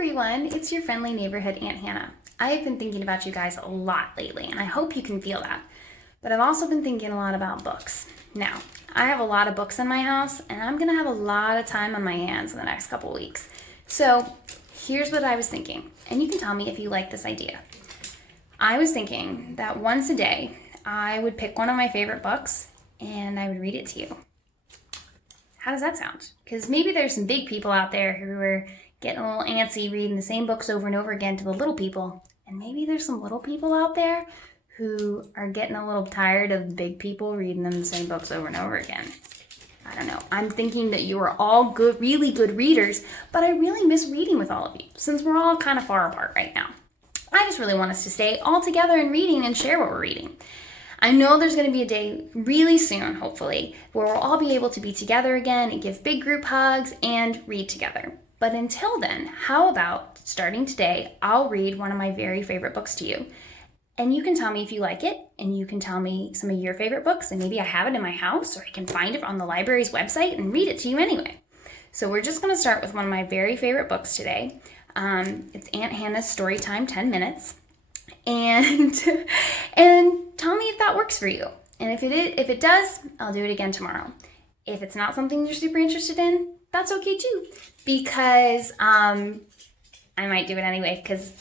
everyone, it's your friendly neighborhood Aunt Hannah. I've been thinking about you guys a lot lately, and I hope you can feel that. But I've also been thinking a lot about books. Now, I have a lot of books in my house, and I'm gonna have a lot of time on my hands in the next couple weeks. So here's what I was thinking, and you can tell me if you like this idea. I was thinking that once a day, I would pick one of my favorite books, and I would read it to you. How does that sound? Because maybe there's some big people out there who are getting a little antsy reading the same books over and over again to the little people. And maybe there's some little people out there who are getting a little tired of the big people reading them the same books over and over again. I don't know. I'm thinking that you are all good, really good readers, but I really miss reading with all of you since we're all kind of far apart right now. I just really want us to stay all together in reading and share what we're reading. I know there's going to be a day really soon, hopefully, where we'll all be able to be together again and give big group hugs and read together. But until then, how about starting today, I'll read one of my very favorite books to you. And you can tell me if you like it, and you can tell me some of your favorite books, and maybe I have it in my house, or I can find it on the library's website and read it to you anyway. So we're just going to start with one of my very favorite books today. It's Aunt Hannah's Storytime 10 Minutes. And tell me if that works for you. And if it does, I'll do it again tomorrow. If it's not something you're super interested in, that's okay too. Because I might do it anyway because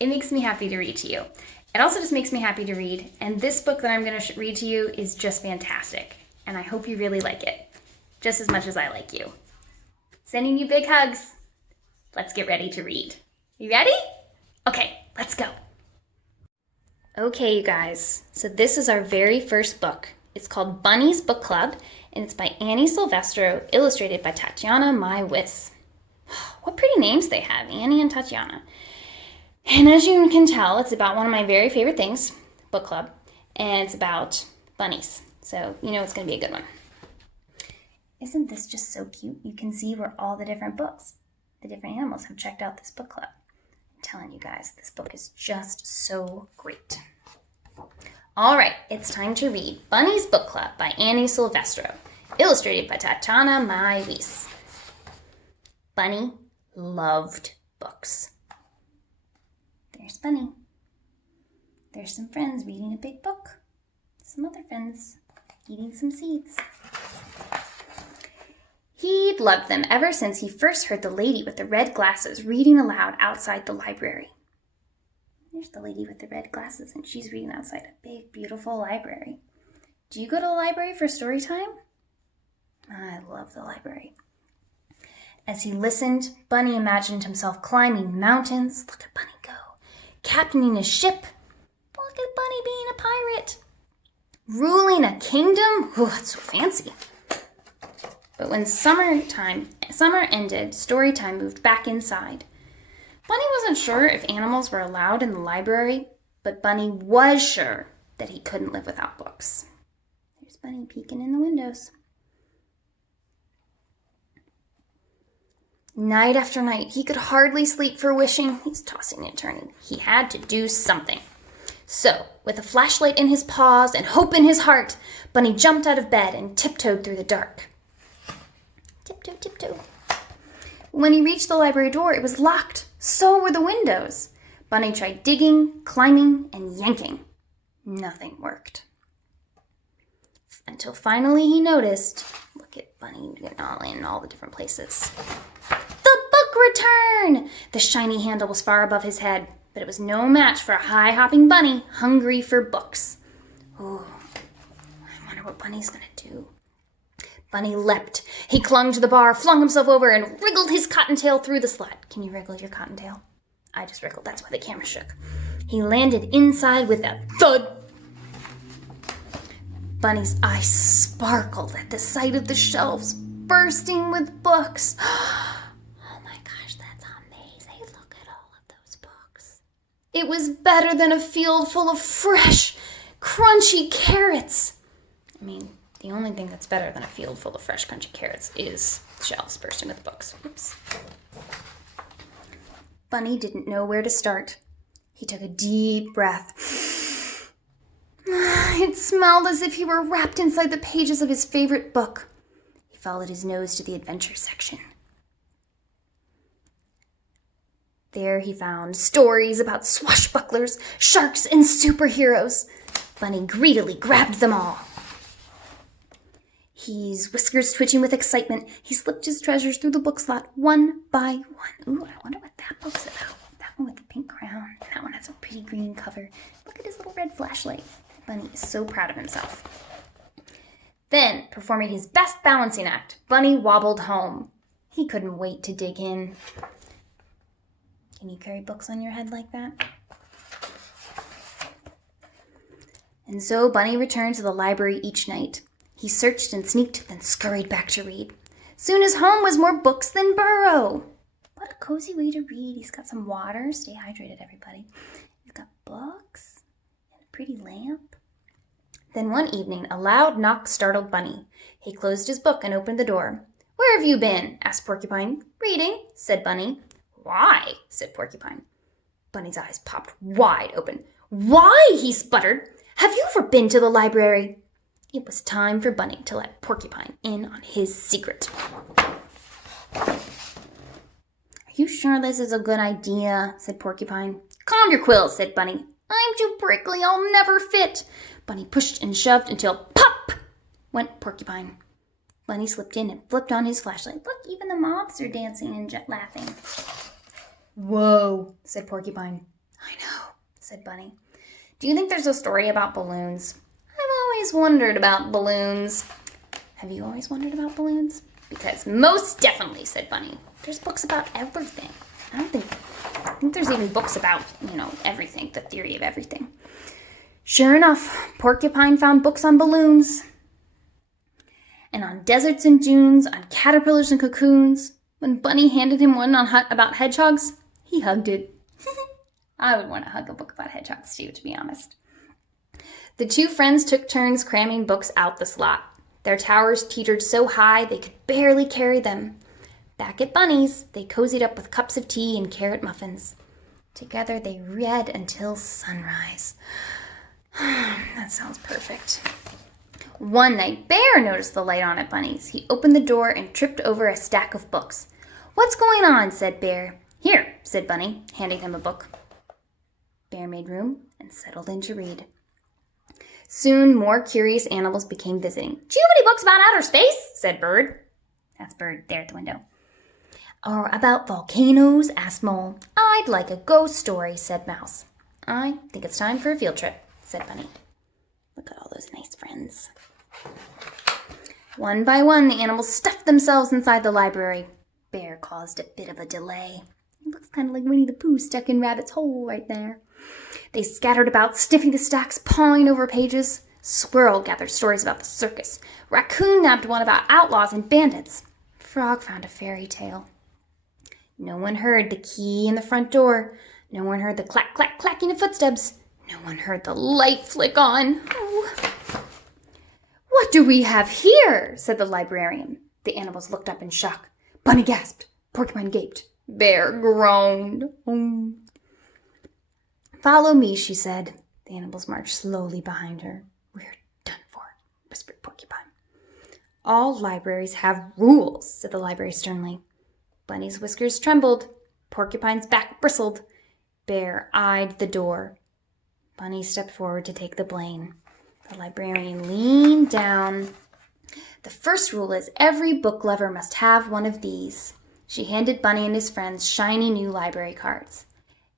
it makes me happy to read to you. It also just makes me happy to read. And this book that I'm going to read to you is just fantastic. And I hope you really like it, just as much as I like you. Sending you big hugs. Let's get ready to read. You ready? Okay, let's go. Okay, you guys, so this is our very first book. It's called Bunny's Book Club, and it's by Annie Silvestro, illustrated by Tatiana Maiwis. What pretty names they have, Annie and Tatiana. And as you can tell, it's about one of my very favorite things, book club, and it's about bunnies. So you know it's going to be a good one. Isn't this just so cute? You can see where all the different books, the different animals have checked out this book club. I'm telling you guys, this book is just so great. All right, it's time to read Bunny's Book Club by Annie Silvestro, illustrated by Tatiana Maiwis. Bunny loved books. There's Bunny. There's some friends reading a big book. Some other friends eating some seeds. He'd loved them ever since he first heard the lady with the red glasses reading aloud outside the library. There's the lady with the red glasses, and she's reading outside a big, beautiful library. Do you go to the library for story time? I love the library. As he listened, Bunny imagined himself climbing mountains. Look at Bunny go. Captaining a ship. Look at Bunny being a pirate. Ruling a kingdom. Oh, that's so fancy. But when summer ended, story time moved back inside. Bunny wasn't sure if animals were allowed in the library, but Bunny was sure that he couldn't live without books. There's Bunny peeking in the windows. Night after night, he could hardly sleep for wishing. He's tossing and turning. He had to do something. So, with a flashlight in his paws and hope in his heart, Bunny jumped out of bed and tiptoed through the dark. Tiptoe, tiptoe. When he reached the library door, it was locked. So were the windows. Bunny tried digging, climbing, and yanking. Nothing worked. Until finally he noticed, look at Bunny getting all in all the different places. The book return! The shiny handle was far above his head, but it was no match for a high-hopping bunny hungry for books. Oh, I wonder what Bunny's gonna do. Bunny leapt. He clung to the bar, flung himself over, and wriggled his cottontail through the slat. Can you wriggle your cottontail? I just wriggled. That's why the camera shook. He landed inside with a thud. Bunny's eyes sparkled at the sight of the shelves bursting with books. Oh my gosh, that's amazing. Look at all of those books. It was better than a field full of fresh, crunchy carrots. I mean, the only thing that's better than a field full of fresh, crunchy carrots is shelves bursting with books. Oops. Bunny didn't know where to start. He took a deep breath. It smelled as if he were wrapped inside the pages of his favorite book. He followed his nose to the adventure section. There he found stories about swashbucklers, sharks, and superheroes. Bunny greedily grabbed them all. His whiskers twitching with excitement, he slipped his treasures through the book slot one by one. Ooh, I wonder what that book's about. That one with the pink crown. That one has a pretty green cover. Look at his little red flashlight. Bunny is so proud of himself. Then, performing his best balancing act, Bunny wobbled home. He couldn't wait to dig in. Can you carry books on your head like that? And so Bunny returned to the library each night. He searched and sneaked, then scurried back to read. Soon his home was more books than Burrow. What a cozy way to read. He's got some water. Stay hydrated, everybody. He's got books and a pretty lamp. Then one evening, a loud knock startled Bunny. He closed his book and opened the door. Where have you been? Asked Porcupine. Reading, said Bunny. Why? Said Porcupine. Bunny's eyes popped wide open. Why? He sputtered. Have you ever been to the library? It was time for Bunny to let Porcupine in on his secret. Are you sure this is a good idea? Said Porcupine. Calm your quills, said Bunny. I'm too prickly, I'll never fit. Bunny pushed and shoved until pop went Porcupine. Bunny slipped in and flipped on his flashlight. Look, even the moths are dancing and laughing. Whoa, said Porcupine. I know, said Bunny. Do you think there's a story about balloons? I've always wondered about balloons. Have you always wondered about balloons? Because most definitely, said Bunny. There's books about everything. I think there's even books about, everything, the theory of everything. Sure enough, Porcupine found books on balloons. And on deserts and dunes, on caterpillars and cocoons. When Bunny handed him one about hedgehogs, he hugged it. I would want to hug a book about hedgehogs too, to be honest. The two friends took turns cramming books out the slot. Their towers teetered so high they could barely carry them. Back at Bunny's, they cozied up with cups of tea and carrot muffins. Together they read until sunrise. That sounds perfect. One night, Bear noticed the light on at Bunny's. He opened the door and tripped over a stack of books. What's going on? Said Bear. Here, said Bunny, handing him a book. Bear made room and settled in to read. Soon, more curious animals became visiting. Do you have any books about outer space? Said Bird. That's Bird there at the window. Or about volcanoes? Asked Mole. I'd like a ghost story, said Mouse. I think it's time for a field trip, said Bunny. Look at all those nice friends. One by one, the animals stuffed themselves inside the library. Bear caused a bit of a delay. It looks kind of like Winnie the Pooh stuck in Rabbit's hole right there. They scattered about, sniffing the stacks, pawing over pages. Squirrel gathered stories about the circus. Raccoon nabbed one about outlaws and bandits. Frog found a fairy tale. No one heard the key in the front door. No one heard the clack, clack, clacking of footsteps. No one heard the light flick on. Oh. What do we have here? Said the librarian. The animals looked up in shock. Bunny gasped. Porcupine gaped. Bear groaned. Oh. Follow me, she said. The animals marched slowly behind her. We're done for, whispered Porcupine. All libraries have rules, said the library sternly. Bunny's whiskers trembled. Porcupine's back bristled. Bear eyed the door. Bunny stepped forward to take the blame. The librarian leaned down. The first rule is every book lover must have one of these. She handed Bunny and his friends shiny new library cards.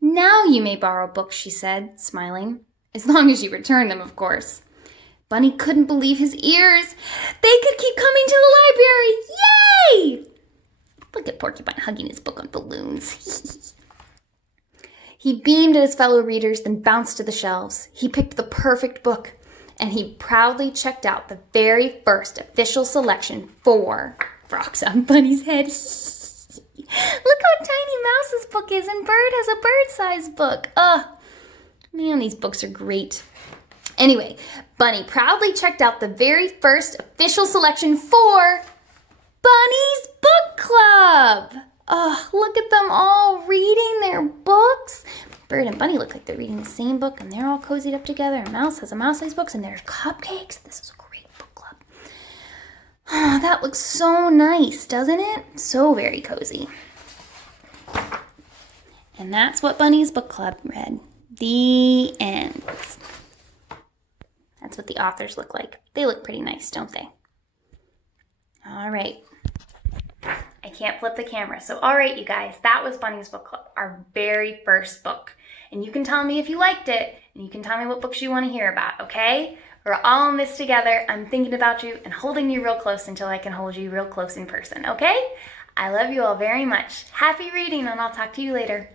Now you may borrow books, she said, smiling. As long as you return them, of course. Bunny couldn't believe his ears. They could keep coming to the library. Yay! Look at Porcupine hugging his book on balloons. He beamed at his fellow readers, then bounced to the shelves. He picked the perfect book, and he proudly checked out the very first official selection for Frogs on Bunny's Head. Look how tiny Mouse's book is, and Bird has a bird-sized book. Man, these books are great. Anyway, Bunny proudly checked out the very first official selection for Bunny's Book Club. Look at them all reading their books. Bird and Bunny look like they're reading the same book, and they're all cozied up together. And Mouse has a mouse-sized book, and there's cupcakes. This is a great book club. That looks so nice, doesn't it? So very cozy. And that's what Bunny's Book Club read. The end. That's what the authors look like. They look pretty nice, don't they? All right. I can't flip the camera. So, all right, you guys, that was Bunny's Book Club, our very first book. And you can tell me if you liked it, and you can tell me what books you want to hear about, okay? We're all in this together. I'm thinking about you and holding you real close until I can hold you real close in person, okay? I love you all very much. Happy reading, and I'll talk to you later.